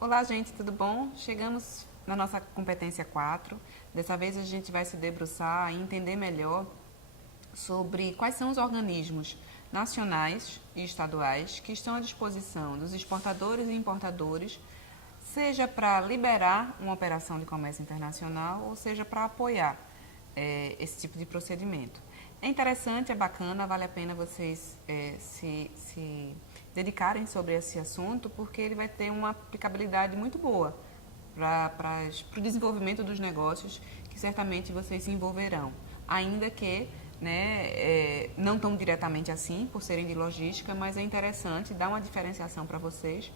Olá, gente, tudo bom? Chegamos na nossa competência 4. Dessa vez a gente vai se debruçar e entender melhor sobre quais são os organismos nacionais e estaduais que estão à disposição dos exportadores e importadores, seja para liberar uma operação de comércio internacional ou seja para apoiar esse tipo de procedimento. É interessante, é bacana, vale a pena vocês se dedicarem sobre esse assunto, porque ele vai ter uma aplicabilidade muito boa para o desenvolvimento dos negócios que certamente vocês se envolverão, ainda que não tão diretamente assim, por serem de logística, mas é interessante dar uma diferenciação para vocês,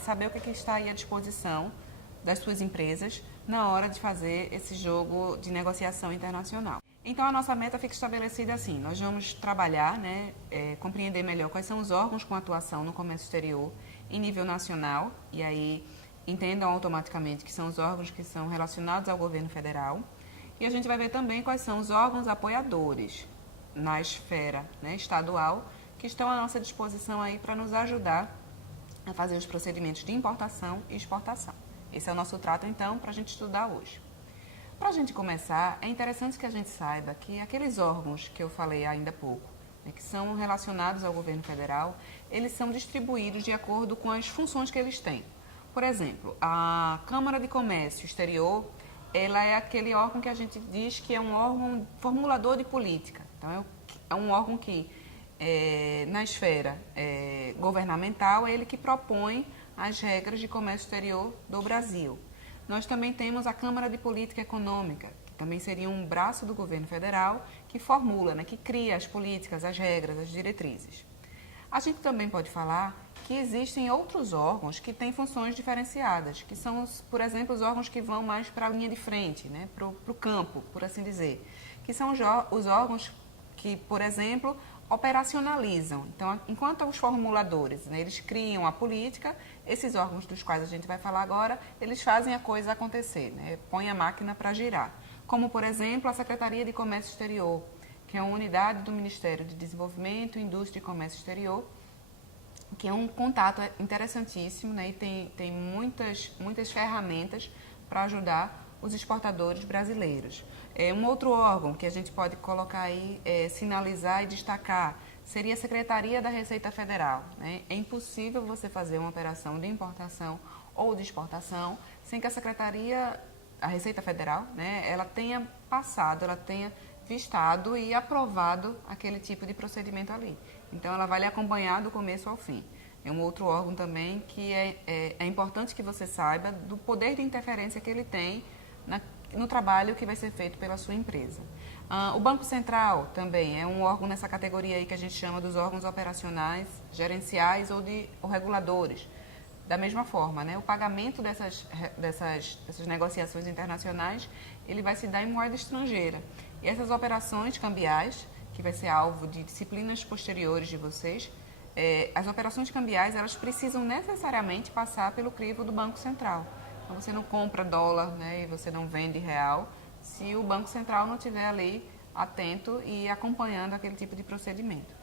saber o que está aí à disposição das suas empresas na hora de fazer esse jogo de negociação internacional. Então, a nossa meta fica estabelecida assim: nós vamos trabalhar, compreender melhor quais são os órgãos com atuação no comércio exterior em nível nacional, e aí entendam automaticamente que são os órgãos que são relacionados ao governo federal, e a gente vai ver também quais são os órgãos apoiadores na esfera estadual que estão à nossa disposição aí para nos ajudar a fazer os procedimentos de importação e exportação. Esse é o nosso trato, então, para a gente estudar hoje. Para a gente começar, é interessante que a gente saiba que aqueles órgãos que eu falei ainda há pouco, que são relacionados ao governo federal, eles são distribuídos de acordo com as funções que eles têm. Por exemplo, a Câmara de Comércio Exterior, ela é aquele órgão que a gente diz que é um órgão formulador de política. Então, é um órgão que, na esfera governamental, é ele que propõe as regras de comércio exterior do Brasil. Nós também temos a Câmara de Política Econômica, que também seria um braço do governo federal que formula, que cria as políticas, as regras, as diretrizes. A gente também pode falar que existem outros órgãos que têm funções diferenciadas, que são, por exemplo, os órgãos que vão mais para a linha de frente, para o campo, por assim dizer, que são os órgãos que, por exemplo, operacionalizam. Então, enquanto os formuladores, eles criam a política, esses órgãos dos quais a gente vai falar agora, eles fazem a coisa acontecer, põem a máquina para girar. Como, por exemplo, a Secretaria de Comércio Exterior, que é uma unidade do Ministério de Desenvolvimento, Indústria e Comércio Exterior, que é um contato interessantíssimo, e tem muitas ferramentas para ajudar os exportadores brasileiros. Um outro órgão que a gente pode colocar aí, sinalizar e destacar, seria a Secretaria da Receita Federal. É impossível você fazer uma operação de importação ou de exportação sem que a Receita Federal, ela tenha passado, ela tenha vistado e aprovado aquele tipo de procedimento ali. Então, ela vai lhe acompanhar do começo ao fim. É um outro órgão também que é importante que você saiba do poder de interferência que ele tem no trabalho que vai ser feito pela sua empresa. O Banco Central também é um órgão nessa categoria aí que a gente chama dos órgãos operacionais, gerenciais ou reguladores. Da mesma forma, o pagamento dessas negociações internacionais, ele vai se dar em moeda estrangeira. E essas operações cambiais, que vai ser alvo de disciplinas posteriores de vocês, as operações cambiais, elas precisam necessariamente passar pelo crivo do Banco Central. Então, você não compra dólar, e você não vende real, se o Banco Central não estiver ali atento e acompanhando aquele tipo de procedimento.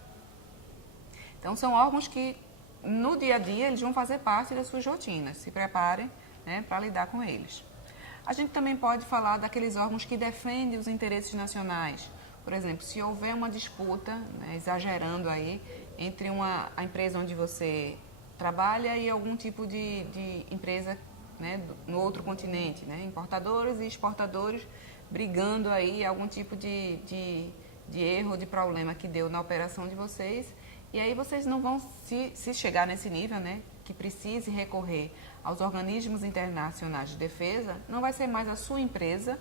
Então, são órgãos que, no dia a dia, eles vão fazer parte das suas rotinas. Se preparem para lidar com eles. A gente também pode falar daqueles órgãos que defendem os interesses nacionais. Por exemplo, se houver uma disputa, exagerando aí, entre a empresa onde você trabalha e algum tipo de empresa no outro continente, importadores e exportadores brigando aí, algum tipo de erro, de problema que deu na operação de vocês, e aí vocês não vão, se chegar nesse nível, que precise recorrer aos organismos internacionais de defesa, não vai ser mais a sua empresa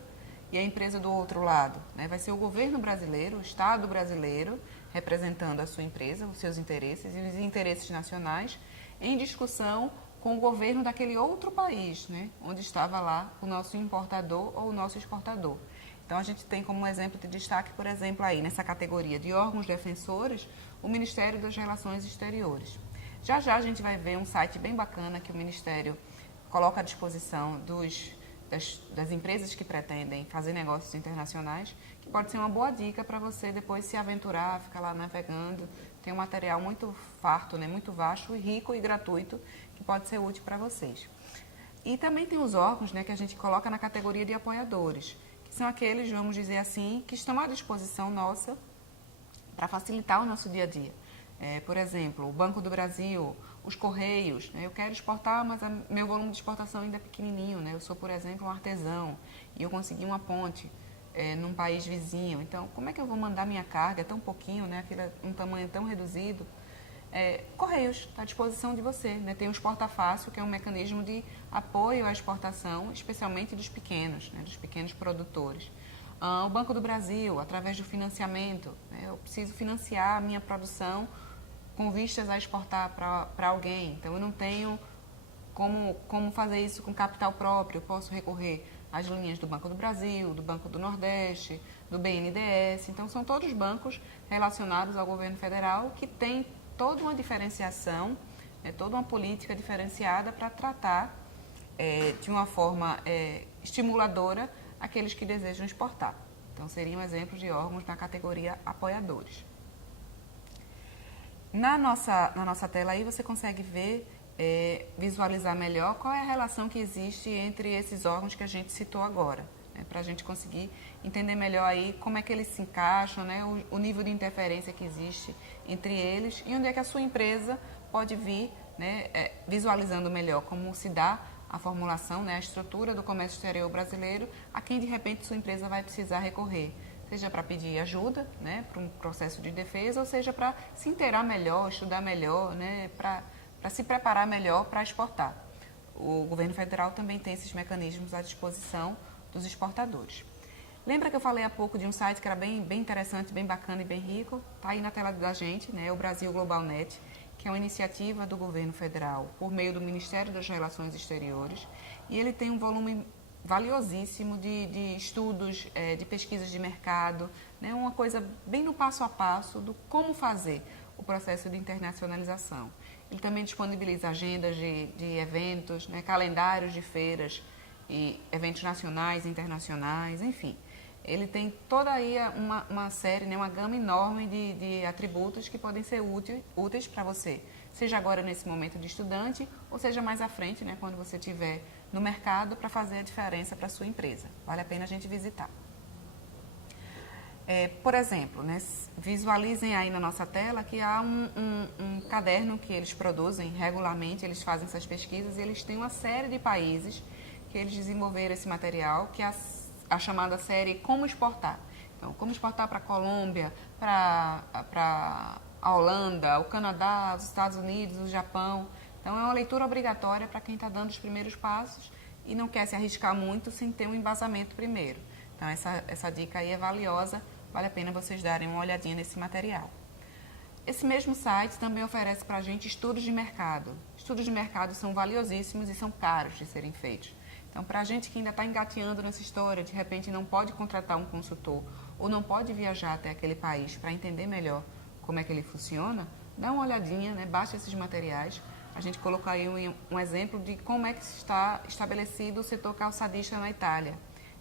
e a empresa do outro lado, vai ser o governo brasileiro, o Estado brasileiro, representando a sua empresa, os seus interesses e os interesses nacionais, em discussão com o governo daquele outro país, onde estava lá o nosso importador ou o nosso exportador. Então, a gente tem como exemplo de destaque, por exemplo, aí nessa categoria de órgãos defensores, o Ministério das Relações Exteriores. Já já a gente vai ver um site bem bacana que o Ministério coloca à disposição das empresas que pretendem fazer negócios internacionais, que pode ser uma boa dica para você depois se aventurar, ficar lá navegando. Tem um material muito farto, né, muito vasto, rico e gratuito, que pode ser útil para vocês. E também tem os órgãos, né, que a gente coloca na categoria de apoiadores, que são aqueles, vamos dizer assim, que estão à disposição nossa para facilitar o nosso dia a dia. Por exemplo, o Banco do Brasil, os Correios, né? Eu quero exportar, mas meu volume de exportação ainda é pequenininho, né? Eu sou, por exemplo, um artesão e eu consegui uma ponte num país vizinho. Então, como é que eu vou mandar minha carga? É tão pouquinho, né? Um tamanho tão reduzido. Correios, está à disposição de você, né? Tem o Exporta Fácil, que é um mecanismo de apoio à exportação, especialmente dos pequenos, né? Dos pequenos produtores. O Banco do Brasil, através do financiamento, né? Eu preciso financiar a minha produção com vistas a exportar para alguém. Então, eu não tenho como fazer isso com capital próprio. Eu posso recorrer às linhas do Banco do Brasil, do Banco do Nordeste, do BNDES. Então, são todos bancos relacionados ao governo federal que têm toda uma diferenciação, toda uma política diferenciada para tratar de uma forma estimuladora aqueles que desejam exportar. Então, seriam exemplos de órgãos na categoria apoiadores. Na nossa tela aí você consegue ver, visualizar melhor qual é a relação que existe entre esses órgãos que a gente citou agora, né, para a gente conseguir entender melhor aí como é que eles se encaixam, né, o nível de interferência que existe entre eles e onde é que a sua empresa pode vir, né, visualizando melhor como se dá a formulação, né, a estrutura do comércio exterior brasileiro, a quem de repente sua empresa vai precisar recorrer. Seja para pedir ajuda, né, para um processo de defesa, ou seja para se inteirar melhor, estudar melhor, né, para se preparar melhor para exportar. O governo federal também tem esses mecanismos à disposição dos exportadores. Lembra que eu falei há pouco de um site que era bem interessante, bem bacana e bem rico? Está aí na tela da gente, né, o Brasil Global Net, que é uma iniciativa do governo federal por meio do Ministério das Relações Exteriores, e ele tem um volume valiosíssimo de estudos, de pesquisas de mercado, né? Uma coisa bem no passo a passo do como fazer o processo de internacionalização. Ele também disponibiliza agendas de eventos, né? Calendários de feiras e eventos nacionais, internacionais, enfim. Ele tem toda aí uma série, né? Uma gama enorme de atributos que podem ser úteis para você, seja agora nesse momento de estudante ou seja mais à frente, né? Quando você estiver no mercado para fazer a diferença para a sua empresa. Vale a pena a gente visitar. Por exemplo, né, visualizem aí na nossa tela que há um caderno que eles produzem regularmente, eles fazem essas pesquisas e eles têm uma série de países que eles desenvolveram esse material, que é a chamada série Como Exportar. Então, como exportar para a Colômbia, para a Holanda, o Canadá, os Estados Unidos, o Japão. Então, é uma leitura obrigatória para quem está dando os primeiros passos e não quer se arriscar muito sem ter um embasamento primeiro. Então, essa dica aí é valiosa, vale a pena vocês darem uma olhadinha nesse material. Esse mesmo site também oferece para a gente estudos de mercado. Estudos de mercado são valiosíssimos e são caros de serem feitos. Então, para a gente que ainda está engateando nessa história, de repente não pode contratar um consultor ou não pode viajar até aquele país para entender melhor como é que ele funciona, dá uma olhadinha, né? Baixa esses materiais. A gente colocou aí um exemplo de como é que está estabelecido o setor calçadista na Itália.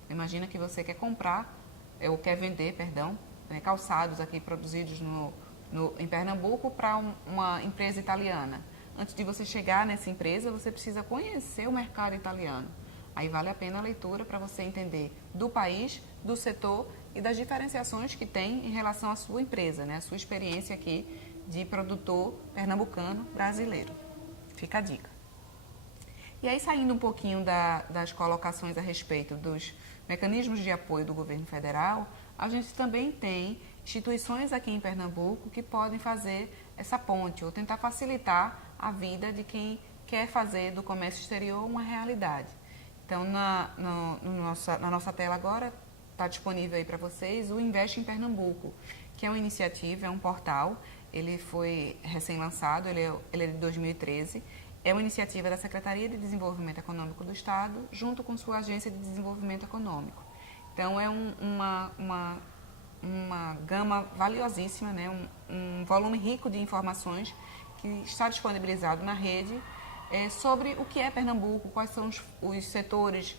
Imagina que você quer comprar, ou quer vender, perdão, né, calçados aqui produzidos em Pernambuco para uma empresa italiana. Antes de você chegar nessa empresa, você precisa conhecer o mercado italiano. Aí vale a pena a leitura para você entender do país, do setor e das diferenciações que tem em relação à sua empresa, né, a sua experiência aqui de produtor pernambucano brasileiro. Fica a dica. E aí, saindo um pouquinho das colocações a respeito dos mecanismos de apoio do governo federal, a gente também tem instituições aqui em Pernambuco que podem fazer essa ponte ou tentar facilitar a vida de quem quer fazer do comércio exterior uma realidade. Então, na nossa tela agora está disponível aí para vocês o Investe em Pernambuco, que é uma iniciativa, é um portal, ele foi recém-lançado, ele é de 2013, é uma iniciativa da Secretaria de Desenvolvimento Econômico do Estado, junto com sua Agência de Desenvolvimento Econômico. Então, é uma gama valiosíssima, né? Um volume rico de informações que está disponibilizado na rede sobre o que é Pernambuco, quais são os setores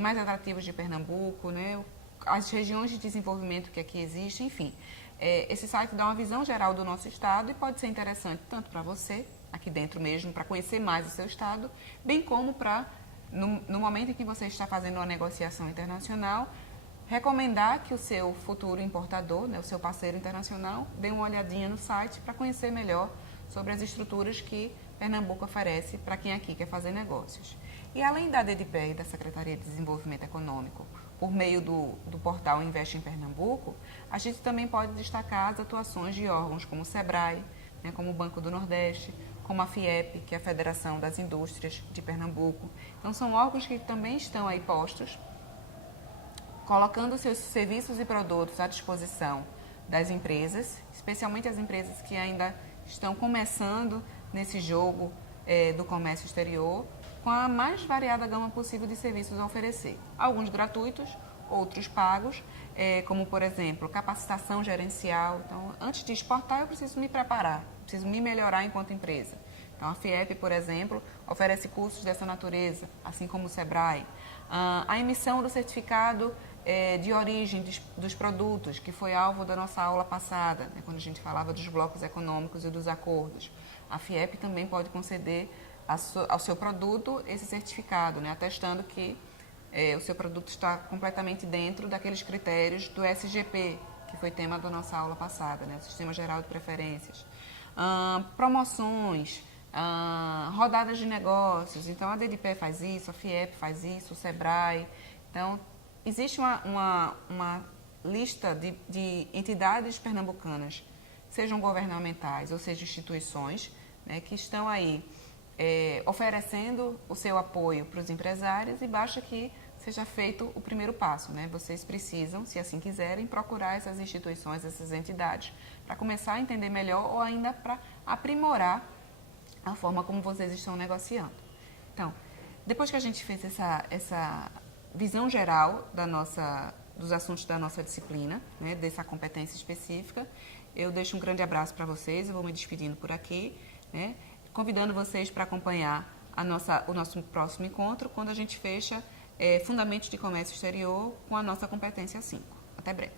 mais atrativos de Pernambuco, né? As regiões de desenvolvimento que aqui existem, enfim. Esse site dá uma visão geral do nosso estado e pode ser interessante tanto para você, aqui dentro mesmo, para conhecer mais o seu estado, bem como para, no momento em que você está fazendo uma negociação internacional, recomendar que o seu futuro importador, né, o seu parceiro internacional, dê uma olhadinha no site para conhecer melhor sobre as estruturas que Pernambuco oferece para quem aqui quer fazer negócios. E além da DDPE e da Secretaria de Desenvolvimento Econômico, por meio do portal Investe em Pernambuco, a gente também pode destacar as atuações de órgãos como o SEBRAE, né, como o Banco do Nordeste, como a FIEP, que é a Federação das Indústrias de Pernambuco. Então, são órgãos que também estão aí postos, colocando seus serviços e produtos à disposição das empresas, especialmente as empresas que ainda estão começando nesse jogo do comércio exterior, com a mais variada gama possível de serviços a oferecer. Alguns gratuitos, outros pagos, como, por exemplo, capacitação gerencial. Então, antes de exportar, eu preciso me preparar, preciso me melhorar enquanto empresa. Então, a FIEP, por exemplo, oferece cursos dessa natureza, assim como o SEBRAE. A emissão do certificado de origem dos produtos, que foi alvo da nossa aula passada, né, quando a gente falava dos blocos econômicos e dos acordos. A FIEP também pode conceder ao seu produto esse certificado, né, atestando que o seu produto está completamente dentro daqueles critérios do SGP, que foi tema da nossa aula passada, né, o Sistema Geral de Preferências. Promoções, rodadas de negócios. Então, a DDPE faz isso, a FIEP faz isso, o SEBRAE. Então, existe uma lista de entidades pernambucanas, sejam governamentais ou sejam instituições, né, que estão aí oferecendo o seu apoio para os empresários, e basta que seja feito o primeiro passo, né? Vocês precisam, se assim quiserem, procurar essas instituições, essas entidades, para começar a entender melhor ou ainda para aprimorar a forma como vocês estão negociando. Então, depois que a gente fez essa visão geral dos assuntos da nossa disciplina, né, dessa competência específica, eu deixo um grande abraço para vocês, eu vou me despedindo por aqui, né, convidando vocês para acompanhar o nosso próximo encontro, quando a gente fecha Fundamentos de Comércio Exterior com a nossa competência 5. Até breve.